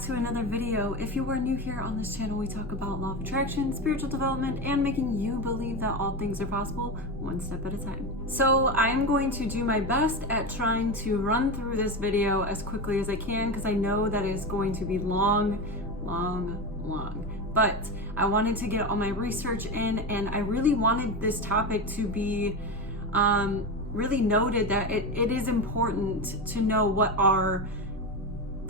back to another video. If you are new here on this channel, we talk about law of attraction, spiritual development, and making you believe that all things are possible one step at a time. So I'm going to do my best at trying to run through this video as quickly as I can because I know that it's going to be long. But I wanted to get all my research in, and I really wanted this topic to be really noted, that it is important to know what our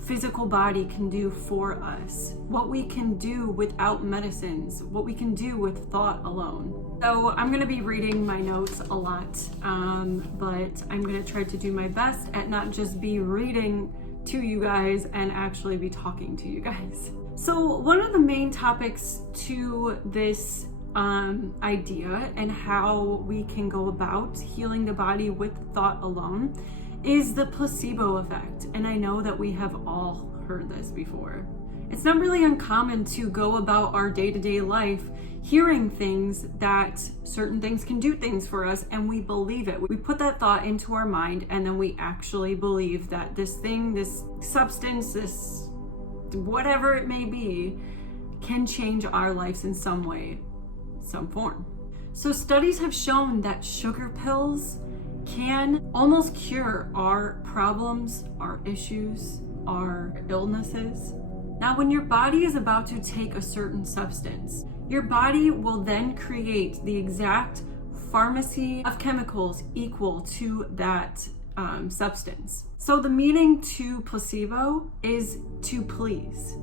physical body can do for us, what we can do without medicines, what we can do with thought alone. So I'm going to be reading my notes a lot, but I'm going to try to do my best at not just be reading to you guys and actually be talking to you guys. So one of the main topics to this idea and how we can go about healing the body with thought alone is the placebo effect. And I know that we have all heard this before. It's not really uncommon to go about our day-to-day life hearing things that certain things can do things for us, and we believe it. We put that thought into our mind, and then we actually believe that this thing, this substance, this whatever it may be, can change our lives in some way, some form. So studies have shown that sugar pills can almost cure our problems, our issues, our illnesses. Now, when your body is about to take a certain substance, your body will then create the exact pharmacy of chemicals equal to that substance. So the meaning to placebo is to please.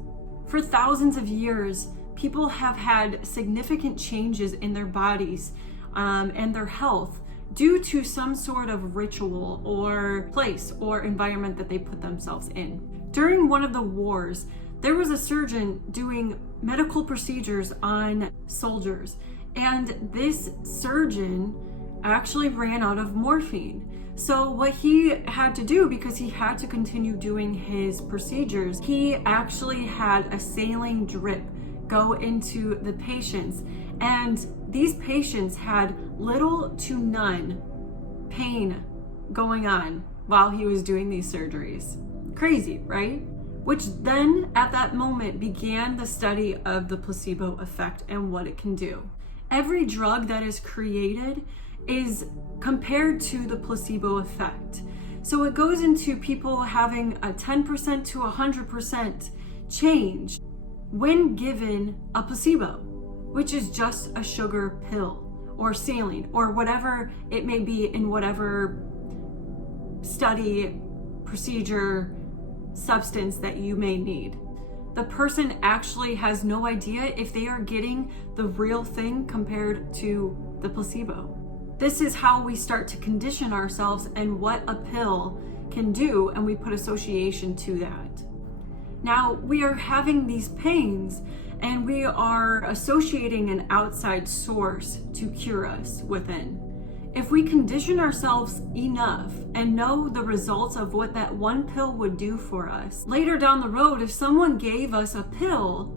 For thousands of years, people have had significant changes in their bodies and their health due to some sort of ritual or place or environment that they put themselves in. During one of the wars, there was a surgeon doing medical procedures on soldiers, and this surgeon actually ran out of morphine. So what he had to do, because he had to continue doing his procedures, he actually had a saline drip go into the patients, and these patients had little to none pain going on while he was doing these surgeries. Crazy, right? Which then at that moment began the study of the placebo effect and what it can do. Every drug that is created is compared to the placebo effect. So it goes into people having a 10% to 100% change when given a placebo, which is just a sugar pill or saline or whatever it may be in whatever study, procedure, substance that you may need. The person actually has no idea if they are getting the real thing compared to the placebo. This is how we start to condition ourselves and what a pill can do, and we put association to that. Now, we are having these pains and we are associating an outside source to cure us within. If we condition ourselves enough and know the results of what that one pill would do for us, later down the road, if someone gave us a pill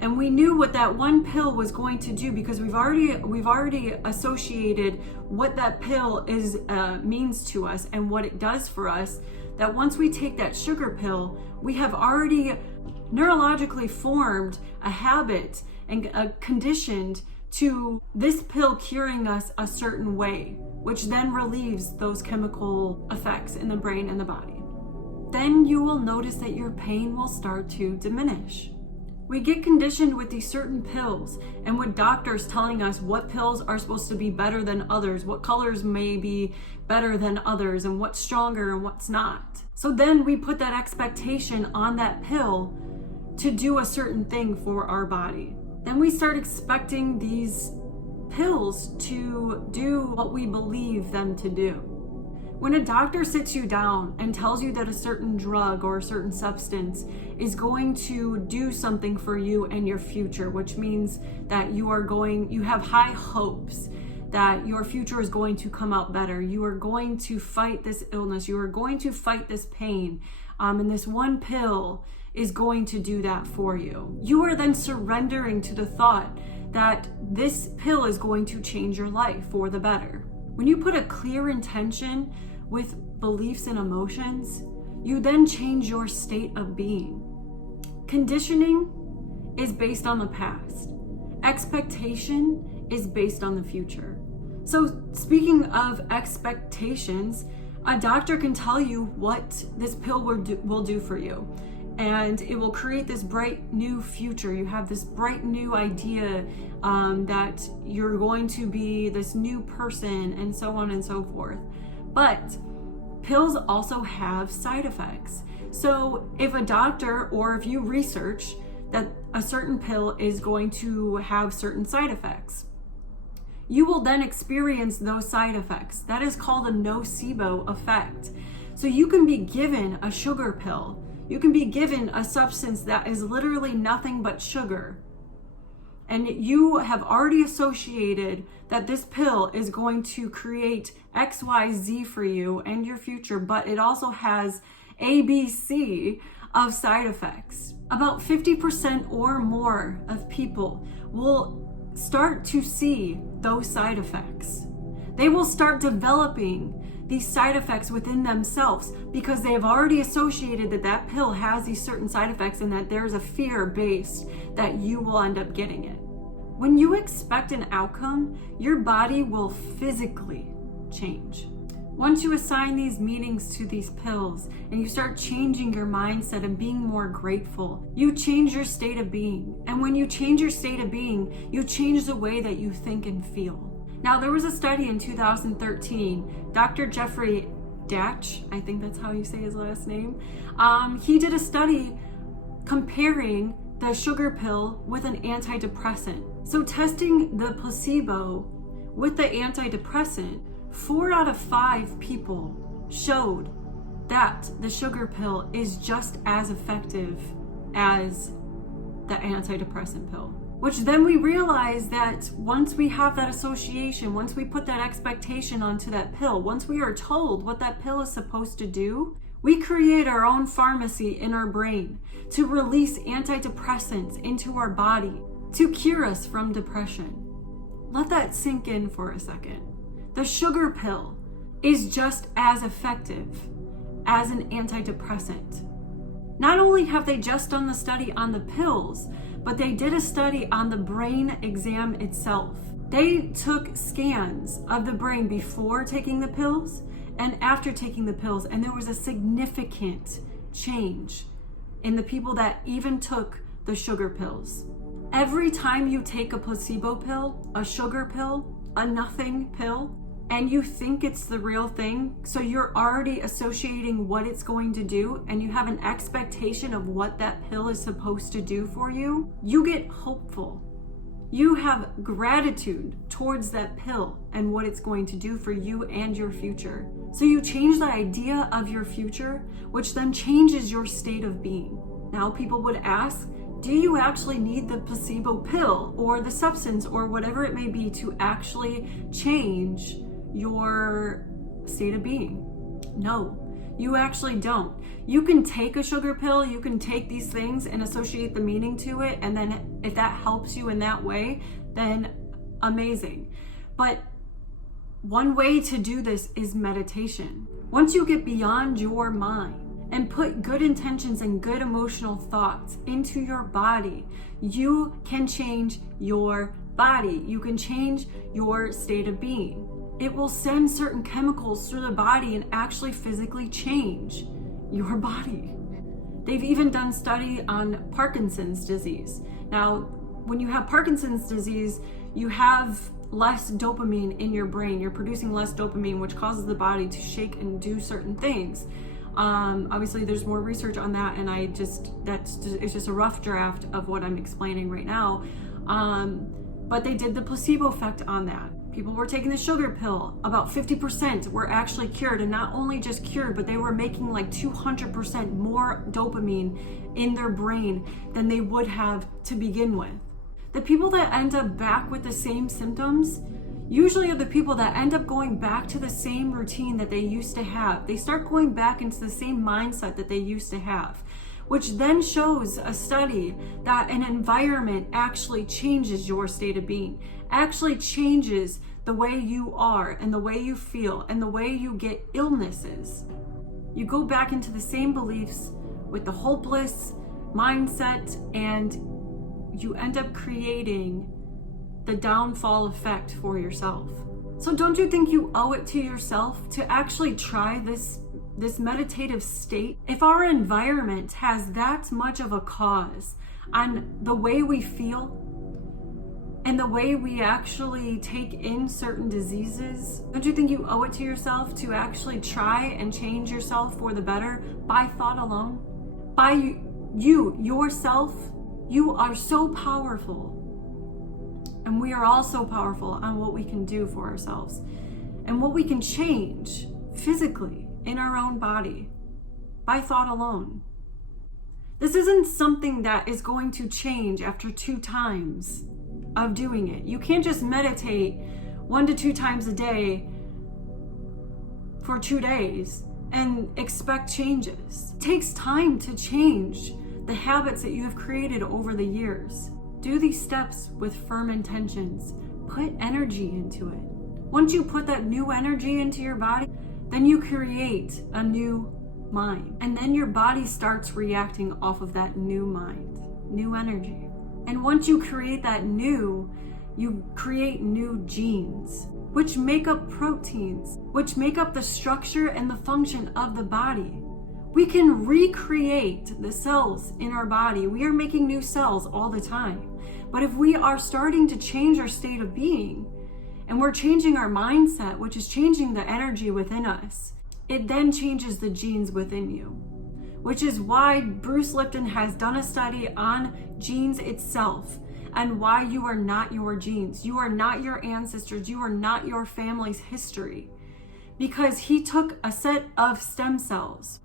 and we knew what that one pill was going to do, because we've already associated what that pill is means to us and what it does for us, that once we take that sugar pill, we have already neurologically formed a habit and conditioned to this pill curing us a certain way, which then relieves those chemical effects in the brain and the body. Then you will notice that your pain will start to diminish. We get conditioned with these certain pills and with doctors telling us what pills are supposed to be better than others, what colors may be better than others, and what's stronger and what's not. So then we put that expectation on that pill to do a certain thing for our body. Then we start expecting these pills to do what we believe them to do. When a doctor sits you down and tells you that a certain drug or a certain substance is going to do something for you and your future, which means that you have high hopes that your future is going to come out better, you are going to fight this illness, you are going to fight this pain, and this one pill is going to do that for you. You are then surrendering to the thought that this pill is going to change your life for the better. When you put a clear intention with beliefs and emotions, you then change your state of being. Conditioning is based on the past. Expectation is based on the future. So speaking of expectations, a doctor can tell you what this pill will do for you. And it will create this bright new future. You have this bright new idea that you're going to be this new person, and so on and so forth. But pills also have side effects. So if a doctor, or if you research that a certain pill is going to have certain side effects, you will then experience those side effects. That is called a nocebo effect. So you can be given a sugar pill. You can be given a substance that is literally nothing but sugar. And you have already associated that this pill is going to create XYZ for you and your future, but it also has ABC of side effects. About 50% or more of people will start to see those side effects. They will start developing these side effects within themselves because they have already associated that that pill has these certain side effects, and that there's a fear based that you will end up getting it. When you expect an outcome, your body will physically change. Once you assign these meanings to these pills and you start changing your mindset and being more grateful, you change your state of being. And when you change your state of being, you change the way that you think and feel. Now, there was a study in 2013, Dr. Jeffrey Datch, I think that's how you say his last name. He did a study comparing the sugar pill with an antidepressant. So testing the placebo with the antidepressant, 4 out of 5 people showed that the sugar pill is just as effective as the antidepressant pill. Which then we realize that once we have that association, once we put that expectation onto that pill, once we are told what that pill is supposed to do, we create our own pharmacy in our brain to release antidepressants into our body to cure us from depression. Let that sink in for a second. The sugar pill is just as effective as an antidepressant. Not only have they just done the study on the pills, but they did a study on the brain exam itself. They took scans of the brain before taking the pills and after taking the pills, and there was a significant change in the people that even took the sugar pills. Every time you take a placebo pill, a sugar pill, a nothing pill, and you think it's the real thing, so you're already associating what it's going to do, and you have an expectation of what that pill is supposed to do for you, you get hopeful. You have gratitude towards that pill and what it's going to do for you and your future. So you change the idea of your future, which then changes your state of being. Now people would ask, do you actually need the placebo pill or the substance or whatever it may be to actually change your state of being? No, you actually don't. You can take a sugar pill, you can take these things and associate the meaning to it, and then if that helps you in that way, then amazing. But one way to do this is meditation. Once you get beyond your mind and put good intentions and good emotional thoughts into your body, you can change your body. You can change your state of being. It will send certain chemicals through the body and actually physically change your body. They've even done study on Parkinson's disease. Now, when you have Parkinson's disease, you have less dopamine in your brain. You're producing less dopamine, which causes the body to shake and do certain things. Obviously, there's more research on that, and it's just a rough draft of what I'm explaining right now. But they did the placebo effect on that. People were taking the sugar pill. About 50% were actually cured, and not only just cured, but they were making like 200% more dopamine in their brain than they would have to begin with. The people that end up back with the same symptoms usually are the people that end up going back to the same routine that they used to have. They start going back into the same mindset that they used to have, which then shows a study that an environment actually changes your state of being, actually changes the way you are and the way you feel and the way you get illnesses. You go back into the same beliefs with the hopeless, mindset, and you end up creating the downfall effect for yourself. So don't you think you owe it to yourself to actually try this meditative state? If our environment has that much of a cause on the way we feel and the way we actually take in certain diseases, don't you think you owe it to yourself to actually try and change yourself for the better by thought alone? By yourself, you are so powerful. And we are all so powerful on what we can do for ourselves and what we can change physically in our own body by thought alone. This isn't something that is going to change after 2 times of doing it. You can't just meditate 1 to 2 times a day for 2 days and expect changes. It takes time to change the habits that you have created over the years. Do these steps with firm intentions. Put energy into it. Once you put that new energy into your body, then you create a new mind. And then your body starts reacting off of that new mind, new energy. And once you create that new, you create new genes, which make up proteins, which make up the structure and the function of the body. We can recreate the cells in our body. We are making new cells all the time. But if we are starting to change our state of being, and we're changing our mindset, which is changing the energy within us, it then changes the genes within you. Which is why Bruce Lipton has done a study on genes itself and why you are not your genes. You are not your ancestors. You are not your family's history. Because he took a set of stem cells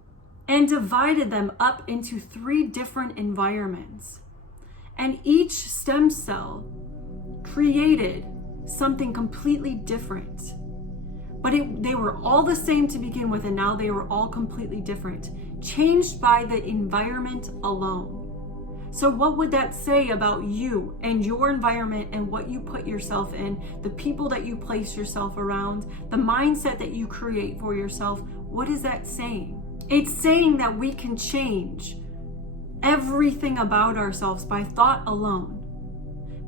and divided them up into 3 different environments. And each stem cell created something completely different. But they were all the same to begin with, and now they were all completely different, changed by the environment alone. So what would that say about you and your environment and what you put yourself in, the people that you place yourself around, the mindset that you create for yourself? What is that saying? It's saying that we can change everything about ourselves by thought alone,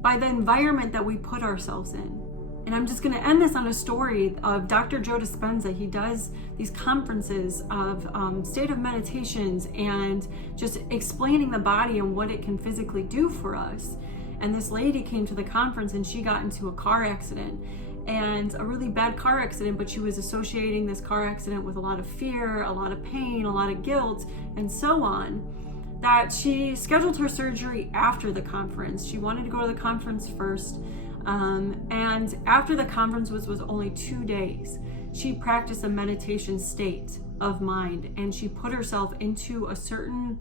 by the environment that we put ourselves in. And I'm just going to end this on a story of Dr. Joe Dispenza. He does these conferences of state of meditations and just explaining the body and what it can physically do for us. And this lady came to the conference and she got into a car accident, and a really bad car accident, but she was associating this car accident with a lot of fear, a lot of pain, a lot of guilt, and so on, that she scheduled her surgery after the conference. She wanted to go to the conference first. And after the conference was only 2 days, she practiced a meditation state of mind, and she put herself into a certain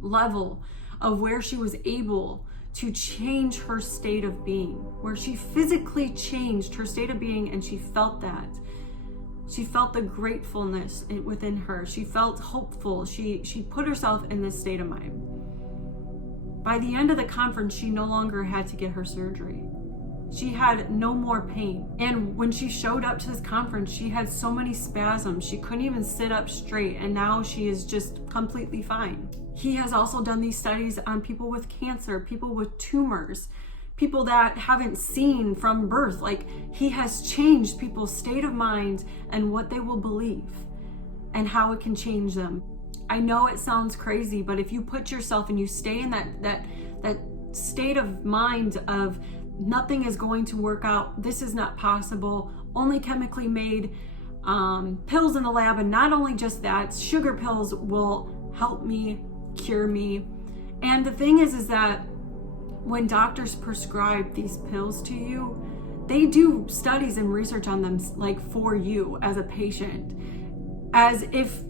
level of where she was able to change her state of being, where she physically changed her state of being, and she felt that. She felt the gratefulness within her. She felt hopeful. She put herself in this state of mind. By the end of the conference, she no longer had to get her surgery. She had no more pain. And when she showed up to this conference, she had so many spasms. She couldn't even sit up straight. And now she is just completely fine. He has also done these studies on people with cancer, people with tumors, people that haven't seen from birth. Like, he has changed people's state of mind and what they will believe and how it can change them. I know it sounds crazy, but if you put yourself and you stay in that state of mind of nothing is going to work out, this is not possible, only chemically made pills in the lab, and not only just that, sugar pills will help me, cure me. And the thing is that when doctors prescribe these pills to you, they do studies and research on them, like, for you as a patient, as if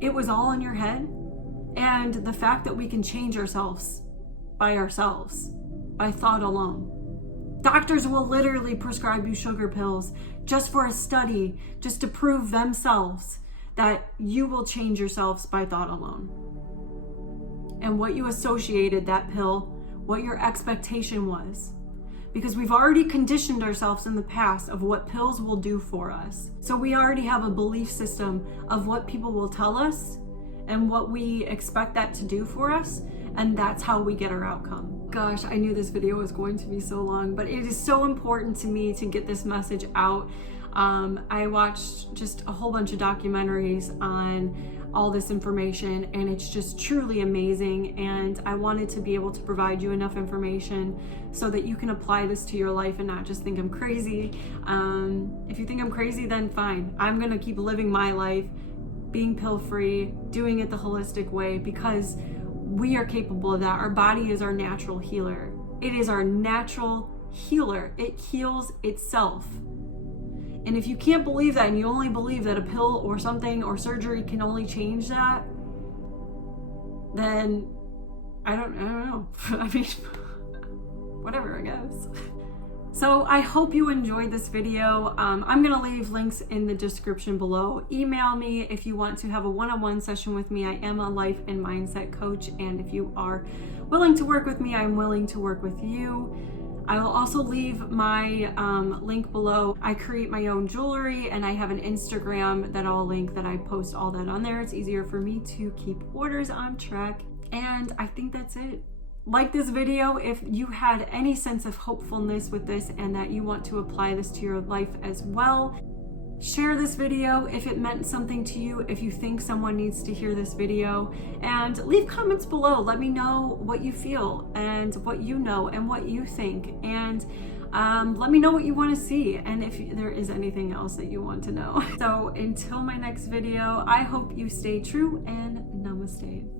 it was all in your head. And the fact that we can change ourselves by thought alone. Doctors will literally prescribe you sugar pills just for a study, just to prove themselves that you will change yourselves by thought alone. And what you associated that pill, what your expectation was. Because we've already conditioned ourselves in the past of what pills will do for us. So we already have a belief system of what people will tell us and what we expect that to do for us. and that's how we get our outcome. Gosh, I knew this video was going to be so long, but it is so important to me to get this message out. I watched just a whole bunch of documentaries on all this information, and it's just truly amazing, and I wanted to be able to provide you enough information so that you can apply this to your life and not just think I'm crazy. If you think I'm crazy, then fine. I'm gonna keep living my life, being pill-free, doing it the holistic way, because we are capable of that. Our body is our natural healer. It is our natural healer. It heals itself. And if you can't believe that, and you only believe that a pill or something or surgery can only change that, then I don't know. I mean, whatever, I guess. So I hope you enjoyed this video. I'm gonna leave links in the description below. Email me if you want to have a one-on-one session with me. I am a life and mindset coach, and if you are willing to work with me, I'm willing to work with you. I will also leave my link below. I create my own jewelry, and I have an Instagram that I'll link, that I post all that on there. It's easier for me to keep orders on track. And I think that's it. Like this video if you had any sense of hopefulness with this and that you want to apply this to your life as well. Share this video if it meant something to you, if you think someone needs to hear this video, and leave comments below. Let me know what you feel and what you know and what you think, and let me know what you want to see and if there is anything else that you want to know. So until my next video, I hope you stay true, and namaste.